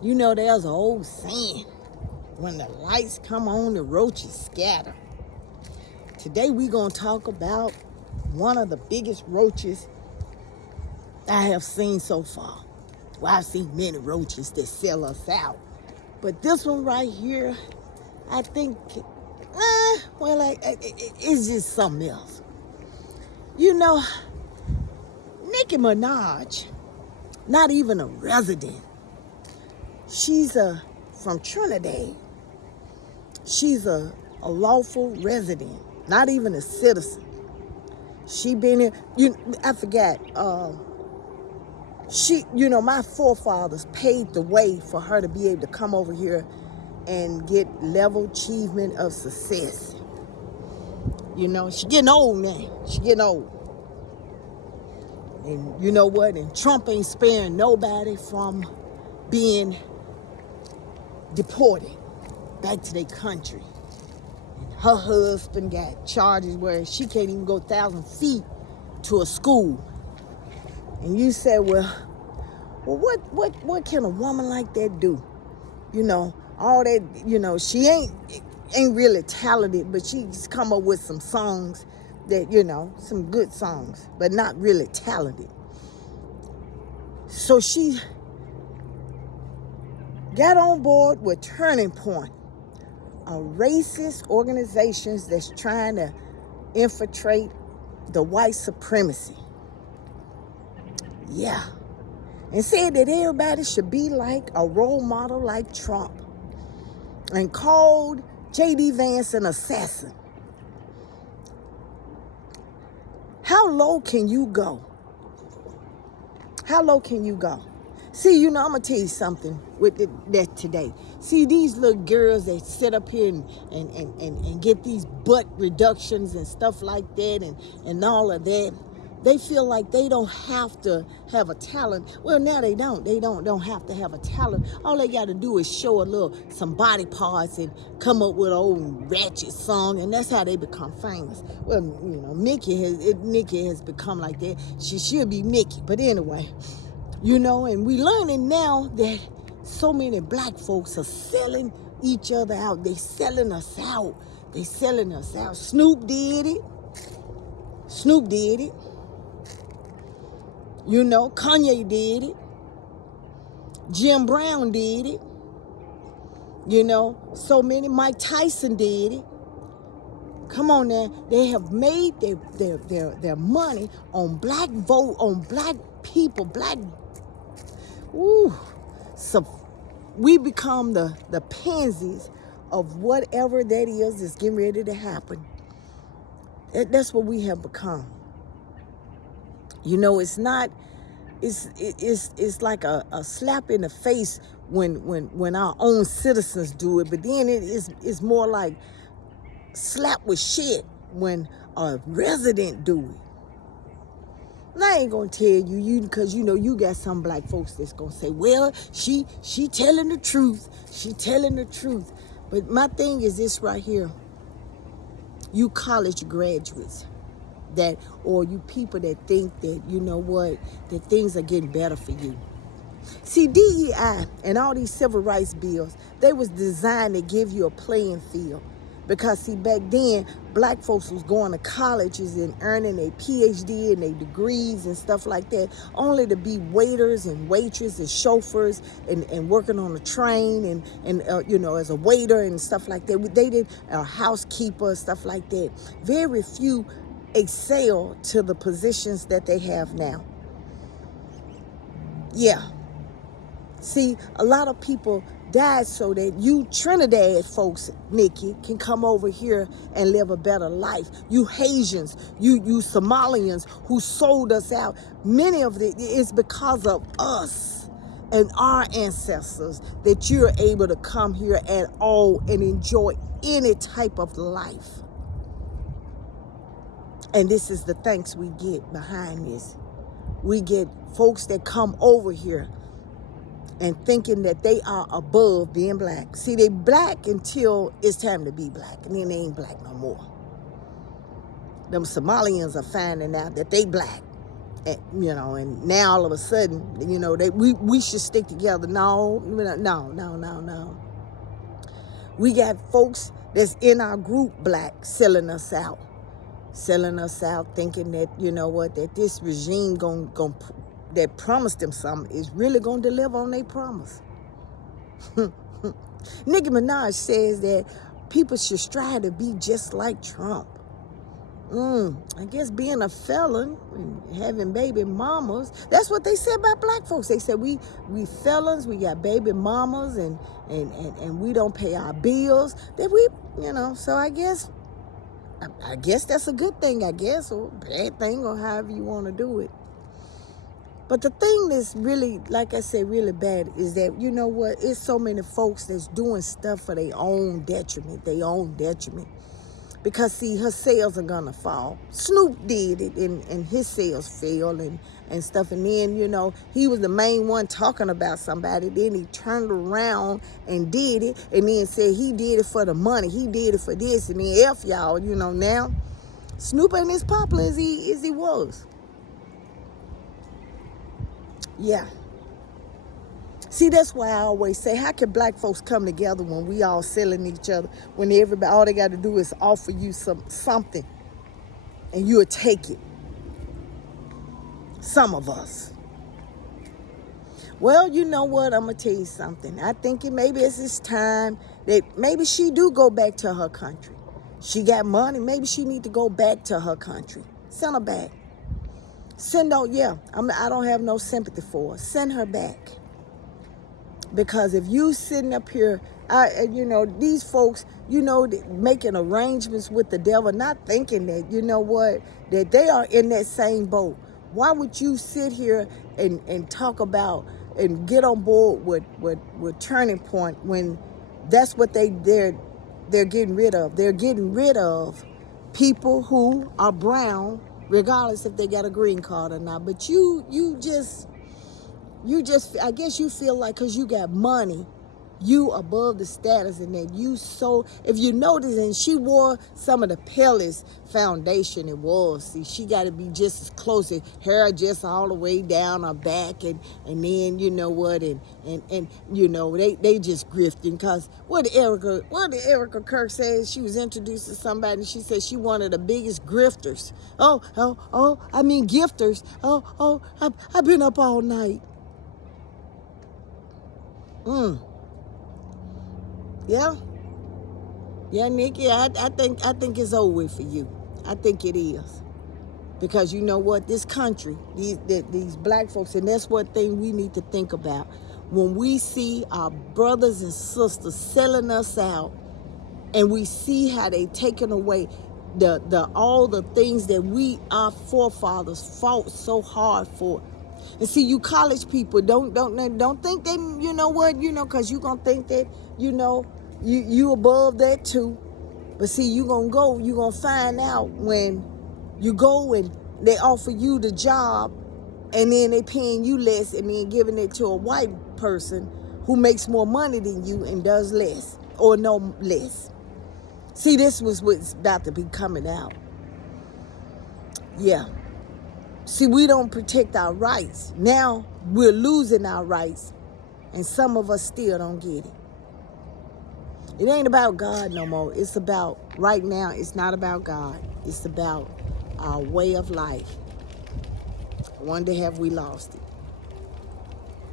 You know, there's an old saying, when the lights come on, the roaches scatter. Today we're going to talk about one of the biggest roaches I have seen so far. Well, I've seen many roaches that sell us out. But this one right here, I think, it's just something else. You know, Nicki Minaj, not even a resident. She's from Trinidad. She's a lawful resident, not even a citizen. She been here, I forgot, my forefathers paved the way for her to be able to come over here and get level achievement of success. She getting old now. She getting old. And you know what? And Trump ain't sparing nobody from being deported back to their country. And her husband got charges where she can't even go 1,000 feet to a school. And you say, well, what can a woman like that do? All that, she ain't really talented, but she just come up with some songs that, some good songs, but not really talented. So she got on board with Turning Point, a racist organization that's trying to infiltrate the white supremacy. Yeah. And said that everybody should be like a role model like Trump. And called J.D. Vance an assassin. How low can you go? How low can you go? See, I'm going to tell you something with that today. See, these little girls that sit up here and get these butt reductions and stuff like that and all of that, they feel like they don't have to have a talent. Well, now they don't. They don't have to have a talent. All they got to do is show some body parts and come up with an old ratchet song, and that's how they become famous. Well, Nikki has become like that. She should be Nikki, but anyway, and we learning now that so many black folks are selling each other out. They selling us out. They selling us out. Snoop did it. Kanye did it. Jim Brown did it. So many. Mike Tyson did it. Come on now. They have made their money on black vote, on black people, So we become the pansies of whatever that is getting ready to happen. That's what we have become. It's like a slap in the face when our own citizens do it, but then it's more like slap with shit when a resident do it. And I ain't gonna tell you because you got some black folks that's gonna say, well, she telling the truth. She telling the truth. But my thing is this right here. You college graduates or you people that think that, that things are getting better for you. See, DEI and all these civil rights bills, they was designed to give you a playing field. Because, see, back then, black folks was going to colleges and earning a PhD and their degrees and stuff like that, only to be waiters and waitresses and chauffeurs and working on a train and as a waiter and stuff like that. They did a housekeeper, stuff like that. Very few excel to the positions that they have now. Yeah. See, a lot of people died so that you Trinidad folks, Nikki, can come over here and live a better life. You Haitians, you Somalians who sold us out. Many of it is because of us and our ancestors that you're able to come here at all and enjoy any type of life. And this is the thanks we get behind this. We get folks that come over here and thinking that they are above being black. See, they black until it's time to be black, and then they ain't black no more. Them Somalians are finding out that they black, And now all of a sudden, we should stick together. No. We got folks that's in our group black selling us out, thinking that, that this regime that promised them something is really gonna deliver on their promise. Nicki Minaj says that people should strive to be just like Trump. I guess being a felon and having baby mamas, that's what they said about black folks. They said we felons, we got baby mamas, and we don't pay our bills. That so I guess that's a good thing, or bad thing, or however you want to do it. But the thing that's really, like I said, really bad is that, it's so many folks that's doing stuff for their own detriment. Because, see, her sales are going to fall. Snoop did it, and his sales fell and stuff. And then, he was the main one talking about somebody. Then he turned around and did it, and then said he did it for the money. He did it for this, and then F y'all, now. Snoop ain't as popular as he was. Yeah. See, that's why I always say, how can black folks come together when we all selling each other, when everybody, all they got to do is offer you something and you'll take it? Some of us. Well, you know what? I'm going to tell you something. I think maybe it's this time that maybe she do go back to her country. She got money. Maybe she need to go back to her country. Send her back. I don't have no sympathy for her. Send her back. Because if you sitting up here, these folks, making arrangements with the devil, not thinking that, that they are in that same boat. Why would you sit here and talk about and get on board with Turning Point when that's what they're getting rid of? They're getting rid of people who are brown, regardless if they got a green card or not. But you just, I guess you feel like because you got money, you above the status, and that you so, if you notice, and she wore some of the palest foundation it was. See, she got to be just as close, as hair just all the way down her back, and then, they just grifting, because what did Erica Kirk say? She was introduced to somebody, and she said she one of the biggest grifters. Gifters. I've been up all night. Yeah, Nikki, I think it's over with for you. I think it is. Because you know what? This country, these black folks, and that's one thing we need to think about. When we see our brothers and sisters selling us out, and we see how they taking away all the things that our forefathers fought so hard for. And see, you college people, don't think that, because you're going to think that, you above that too. But see, you're going to find out when you go and they offer you the job, and then they paying you less, and then giving it to a white person who makes more money than you and does less or no less. See, this was what's about to be coming out. Yeah. See, we don't protect our rights. Now we're losing our rights, and some of us still don't get it. It ain't about God no more. It's about, right now, it's not about God. It's about our way of life. I wonder, have we lost it?